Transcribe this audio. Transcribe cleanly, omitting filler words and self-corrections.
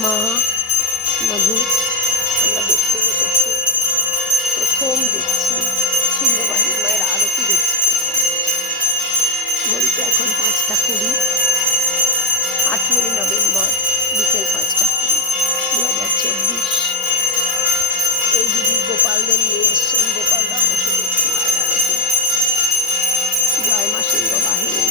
মা মধু আমরা দেখতে এসেছি, প্রথম দেখছি সিংহবাহিনী মায়ের আরতি দেখছি প্রথম। ঘড়িতে এখন 5টা 20, 18ই নভেম্বর বিকেল 5টা 20, 2024। এই দিদি গোপালদের নিয়ে এসছেন, গোপালরাও বসে দেখছে মায়ের আরতি। জয় মা সিংহবাহিনী